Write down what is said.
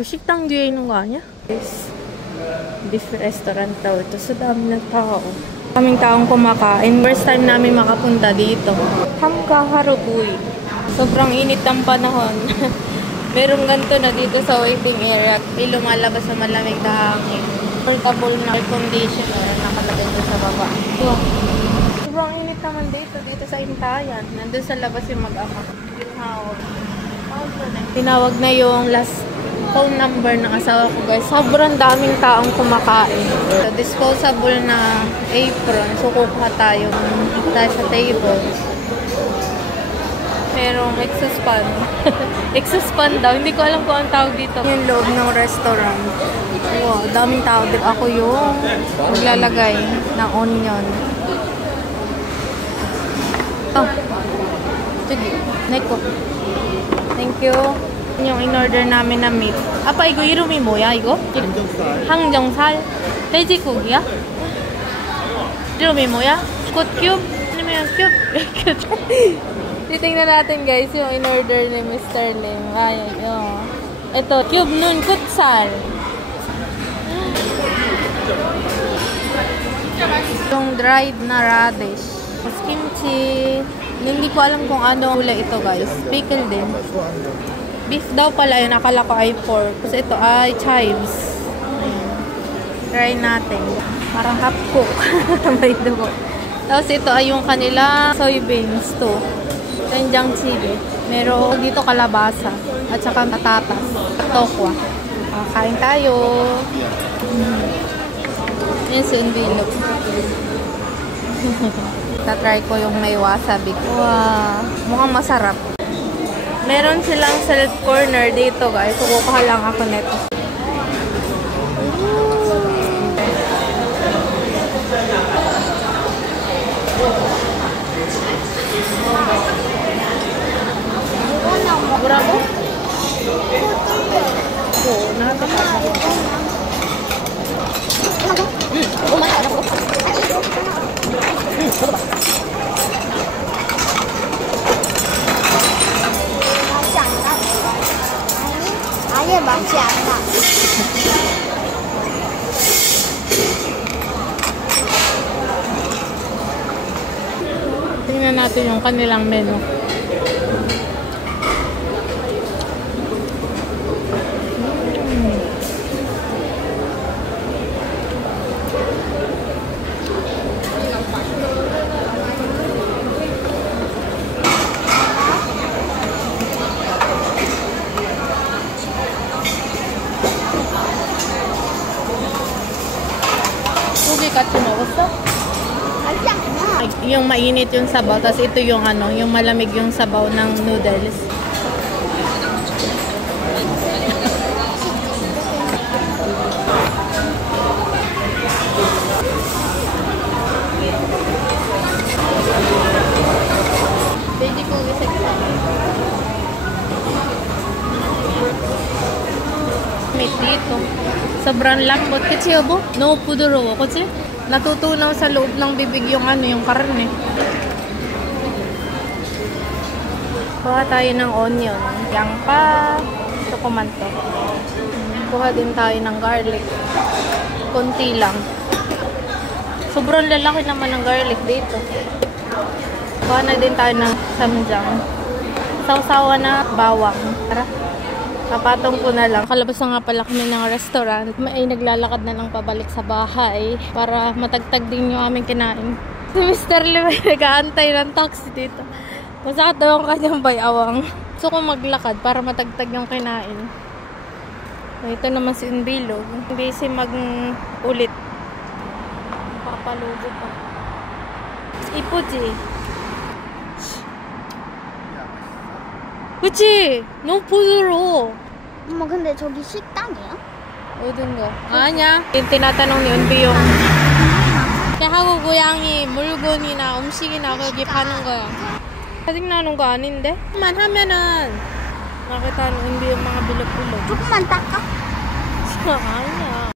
이거 식당 뒤에 있는 거 아니야? Beef restaurant daw ito. So dami ng tao. Kaming taong kumakain. First time namin makapunta dito. Hamka Harubuy. Sobrang init ang panahon. Merong ganito na dito sa waiting area. May lumalabas sa malamig na hangin. Portable na air conditioner nakalagay doon sa baba. Sobrang init naman dito sa Intayan. Nandun sa labas yung mag-ama. Tinawag na yung last phone number ng asawa ko, guys. Sobrang daming taong kumakain. So, disposable na apron. So, kukuha tayo sa table. Pero exhaust fan. Exhaust fan daw. Hindi ko alam kung ang tawag dito. Yung loob ng restaurant. Wow, daming tao. Ako yung maglalagay ng onion. Oh. Sige. Neko. Thank you. Yung in-order namin na meat. 아빠 이거 이름이 뭐야 이거? 항정살. 돼지고기야? 이름이 뭐야? 굿큐브? 아니면 큐브? Titingnan natin guys yung in-order ni Mr. Lim. Ayan yun. Ito, cube nun kutsal. Yung dried na radish. Kimchi. Hindi ko alam kung ano kulay ito guys. Pickle din. Beef daw pala yun. Akala ko ay pork. Kasi ito ay chives. Try natin. Parang half cook. May dugo. Tapos ito ay yung kanila soybeans to. Doenjang chili. Meron dito kalabasa. At saka patatas. Tokwa. Kain tayo. Yan si Unbilog. Tatry ko yung may wasabi. Wow. Mukhang masarap. Meron silang self corner dito guys. So, kukuha lang ako nito. Bravo? Oo, nakakatawa. Umaharap ko. 아예 맛이 안 나. Tingnan natin yung kanilang menu. Katsu 먹었어? Yung mainit yung sabaw, tapos ito yung ano, yung malamig yung sabaw ng noodles. 돼지고기 색깔. Meat dito. Sobrang lambot. Kasi yabo, no puduro. Kasi natutunaw sa loob ng bibig yung ano, yung karne. Kuha tayo ng onion. Yang pa. Ito kumanto. Kuha din tayo ng garlic. Konti lang. Sobrang lalaki naman ng garlic dito. Kuha na din tayo ng samjang. Sausawa na bawang. Tara. Kapatong ko na lang. Kalabas na nga pala kami ng restaurant. Ay naglalakad na lang pabalik sa bahay para matagtag din yung aming kinain. Si Mr. Lim ay nag-aantay ng taxi dito. Masakit daw ang kanyang bayawang. Gusto ko maglakad para matagtag yung kinain. Ito naman si Unbilog. Busy mag-ulit. Papalubo pa. 이쁘지? 그치? 너무 부드러워. 엄마 근데 저기 식당이야? 어딘가? 아니야. tinatanong ni Unbi yung 한국 고양이 물건이나 음식이나 거기 파는 거야. 짜증나는 거 아닌데? 만 하면은 makita ng Unbi yung mga bilog-bilog. 조금만 닦아? 아니야.